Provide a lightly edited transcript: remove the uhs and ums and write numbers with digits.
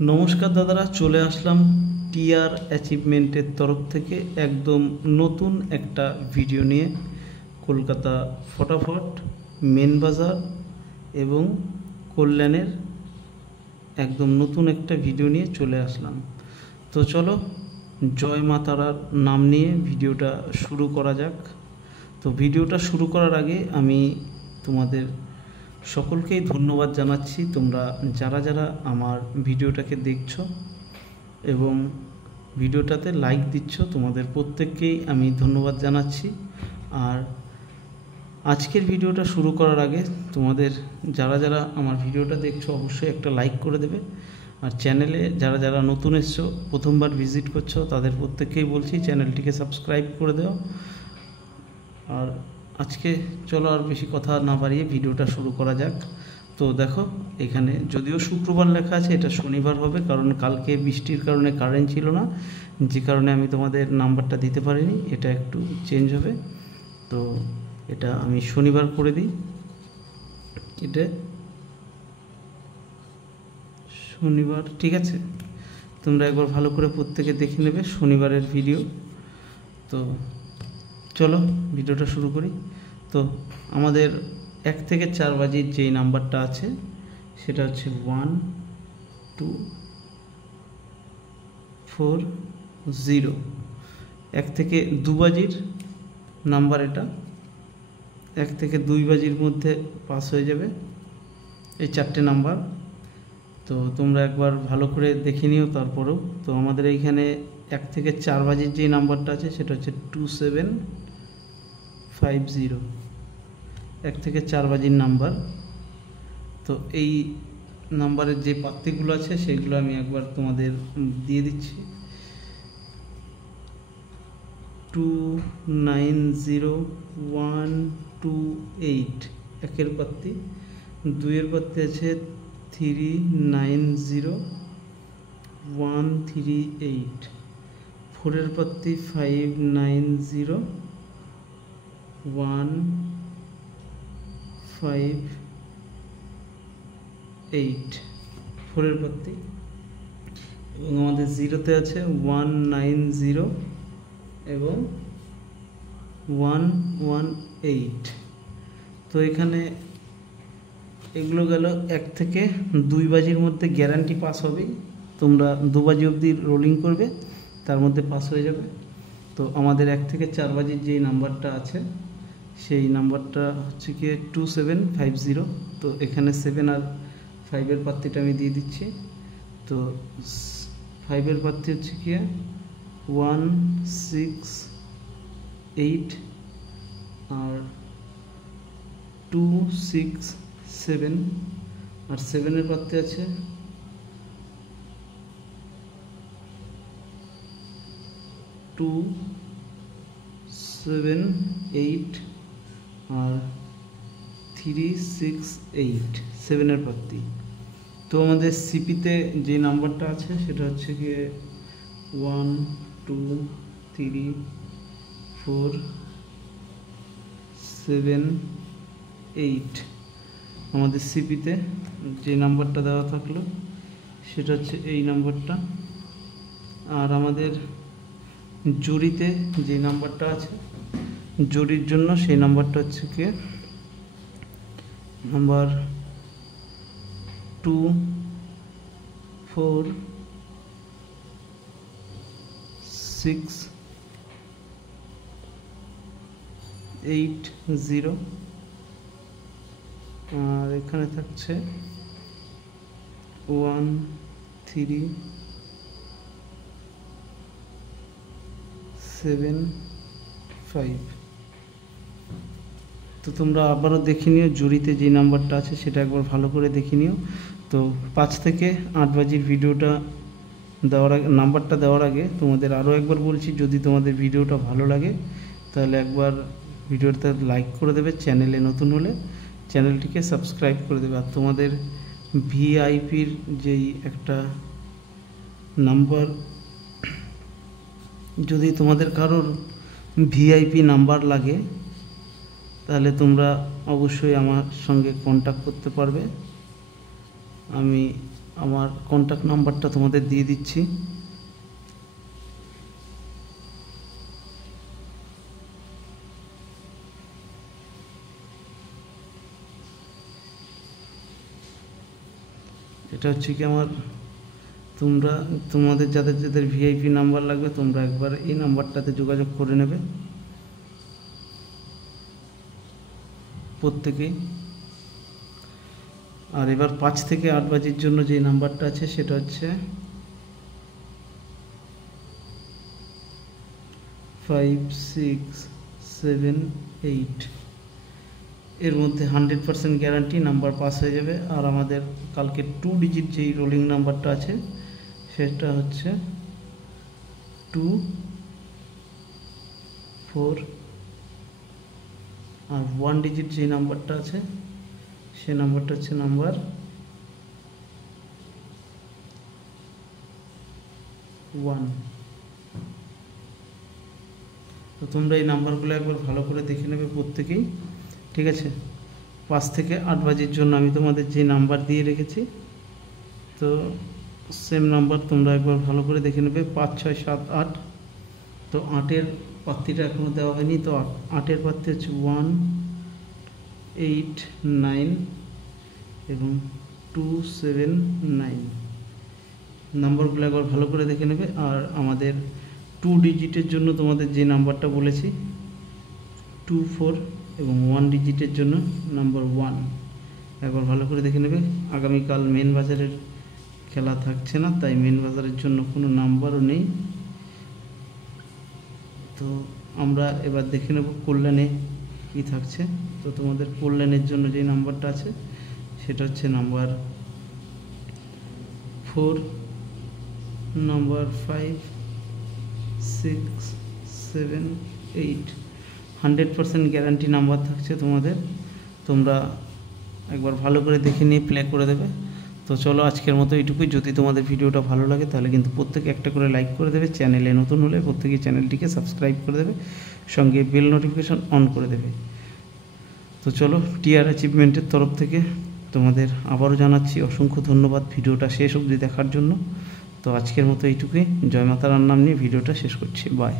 নমস্কার দাদারা, চলে আসলাম টিআর অ্যাচিভমেন্টের তরফ থেকে একদম নতুন একটা ভিডিও নিয়ে। কলকাতা ফটাফট, মেন বাজার এবং কল্যাণের একদম নতুন একটা ভিডিও নিয়ে চলে আসলাম। তো চলো, জয় মা তারার নাম নিয়ে ভিডিওটা শুরু করা যাক। তো ভিডিওটা শুরু করার আগে আমি তোমাদের সকলকেই ধন্যবাদ জানাচ্ছি। তোমরা যারা যারা আমার ভিডিওটাকে দেখছো এবং ভিডিওটাতে লাইক দিচ্ছ, তোমাদের প্রত্যেককেই আমি ধন্যবাদ জানাচ্ছি। আর আজকের ভিডিওটা শুরু করার আগে তোমাদের যারা যারা আমার ভিডিওটা দেখছো অবশ্যই একটা লাইক করে দেবে। আর চ্যানেলে যারা যারা নতুন এসছো, প্রথমবার ভিজিট করছো, তাদের প্রত্যেককেই বলছি চ্যানেলটিকে সাবস্ক্রাইব করে দাও। আর আজকে চলো আর বেশি কথা না বাড়িয়ে ভিডিওটা শুরু করা যাক। তো দেখো, এখানে যদিও শুক্রবার লেখা আছে, এটা শনিবার হবে, কারণ কালকে বৃষ্টির কারণে কারেন্ট ছিল না, যে কারণে আমি তোমাদের নাম্বারটা দিতে পারিনি। এটা একটু চেঞ্জ হবে, তো এটা আমি শনিবার করে দিই। এটা শনিবার, ঠিক আছে? তোমরা একবার ভালো করে প্রত্যেকে দেখে নেবে শনিবারের ভিডিও। তো চলো ভিডিওটা শুরু করি। তো আমাদের 1 থেকে 4 বাজির যেই নাম্বারটা আছে সেটা হচ্ছে 1 2 4 0। 1 থেকে 2 বাজির নাম্বার এটা। 1 থেকে 2 বাজির মধ্যে পাস হয়ে যাবে এই 4টে নাম্বার। তো তোমরা একবার ভালো করে দেখে নিও তারপরেও। তো আমাদের এইখানে 1 থেকে 4 বাজির যে নাম্বারটা আছে সেটা হচ্ছে 2750। 1 থেকে 4 বাজির নাম্বার। তো এই নাম্বারের যে পাত্তিগুলো আছে সেগুলো আমি একবার তোমাদের দিয়ে দিচ্ছি। 290128 একের পাত্তি। 2 এর পাত্তি আছে 390138। 4 এর পাত্তি 590158 4 এর পাত্তি। এবং আমাদের 0-তে আছে 190 এবং 118। তো এখানে এগুলো গেল 1 থেকে 2 বাজির মধ্যে, গ্যারান্টি পাস হবে। তোমরা 2 বাজি অবধি রোলিং করবে, তার মধ্যে পাস হয়ে যাবে। তো আমাদের 1 থেকে 4 বাজির যেই নাম্বারটা আছে সেই নাম্বারটা হচ্ছে কি 2750। তো এখানে 7 আর 5 এর পাত্তিটা আমি দিয়ে দিচ্ছি। তো 5 এর পাত্তি হচ্ছে কি 168 আর 267। আর 7 এর পাত্তি আছে 278 আর 368 7 এর পাত্তি। তো আমাদের সিপিতে যে নাম্বারটা আছে সেটা হচ্ছে গিয়ে 1 2 3 4 7 8। আমাদের সিপিতে যে নাম্বারটা দেওয়া থাকলো সেটা হচ্ছে এই নাম্বারটা। আর আমাদের জরিতে যে নাম্বারটা আছে জরির জন্য সেই নাম্বারটা হচ্ছে কি নাম্বার 2460। আর এখানে থাকছে 13755। তো তোমরা আবারও দেখে নিও জুড়িতে যে নাম্বারটা আছে সেটা একবার ভালো করে দেখে নিও। তো 5 থেকে 8 বাজির ভিডিওটা দেওয়ার আগে, নাম্বারটা দেওয়ার আগে তোমাদের আরও একবার বলছি, যদি তোমাদের ভিডিওটা ভালো লাগে তাহলে একবার ভিডিওটা লাইক করে দেবে। চ্যানেলে নতুন হলে চ্যানেলটিকে সাবস্ক্রাইব করে দেবে। আর তোমাদের ভিআইপির যেই একটা নাম্বার, যদি তোমাদের কারোর ভিআইপি নাম্বার লাগে তাহলে তোমরা অবশ্যই আমার সঙ্গে কন্ট্যাক্ট করতে পারবে। আমি আমার কন্ট্যাক্ট নাম্বারটা তোমাদের দিয়ে দিচ্ছি। এটা হচ্ছে কি আমার, তোমাদের যাদের যাদের ভিআইপি নাম্বার লাগবে তোমরা একবার এই নাম্বারটাতে যোগাযোগ করে নেবে প্রত্যেকেই। আর এবার 5 থেকে 8 বাজির জন্য যে নাম্বারটা আছে সেটা হচ্ছে 5678। এর মধ্যে 100% গ্যারান্টি নাম্বার পাস হয়ে যাবে। আর আমাদের কালকে 2 ডিজিট যেই রোলিং নাম্বারটা আছে সেটা হচ্ছে 24। আর 1 ডিজিট যে নাম্বারটা আছে সে নাম্বারটা হচ্ছে নাম্বার 1। তো তোমরা এই নাম্বারগুলো একবার ভালো করে দেখে নেবে প্রত্যেকেই, ঠিক আছে। 5 থেকে 8 বাজির জন্য আমি তোমাদের যে নাম্বার দিয়ে রেখেছি, তো সেম নাম্বার তোমরা একবার ভালো করে দেখে নেবে, 5 6 7 8। তো 8-এর পাত্তিটা এখনও দেওয়া হয়নি, তো 8-এর পাত্তি হচ্ছে 1 8 9 এবং 2 7 9। নাম্বারগুলো একবার ভালো করে দেখে নেবে। আর আমাদের 2 ডিজিটের জন্য তোমাদের যে নাম্বারটা বলেছি 24 এবং 1 ডিজিটের জন্য নাম্বার 1 একবার ভালো করে দেখে নেবে। আগামীকাল মেন বাজারের খেলা থাকছে না, তাই মেন বাজারের জন্য কোনো নাম্বারও নেই। তো আমরা এবার দেখে নেব কল্যাণে কি থাকছে। তো তোমাদের কল্যাণের জন্য যে নাম্বারটা আছে সেটা হচ্ছে নাম্বার 4, নাম্বার 5 6 7 8। 100% গ্যারান্টি নাম্বার থাকছে তোমাদের, তোমরা একবার ভালো করে দেখে নিয়ে প্লে করে দেবে। তো চলো আজকের মতো এইটুকুই। যদি তোমাদের ভিডিওটা ভালো লাগে তাহলে কিন্তু প্রত্যেকে একটা করে লাইক করে দেবে, চ্যানেলে নতুন হলে প্রত্যেকে চ্যানেলটিকে সাবস্ক্রাইব করে দেবে, সঙ্গে বেল নোটিফিকেশন অন করে দেবে। তো চলো, টিআর অ্যাচিভমেন্টের তরফ থেকে তোমাদের আবারও জানাচ্ছি অসংখ্য ধন্যবাদ ভিডিওটা শেষ অবধি দেখার জন্য। তো আজকের মতো এইটুকুই। জয় মাতা রার নাম নিয়ে ভিডিওটা শেষ করছি। বাই।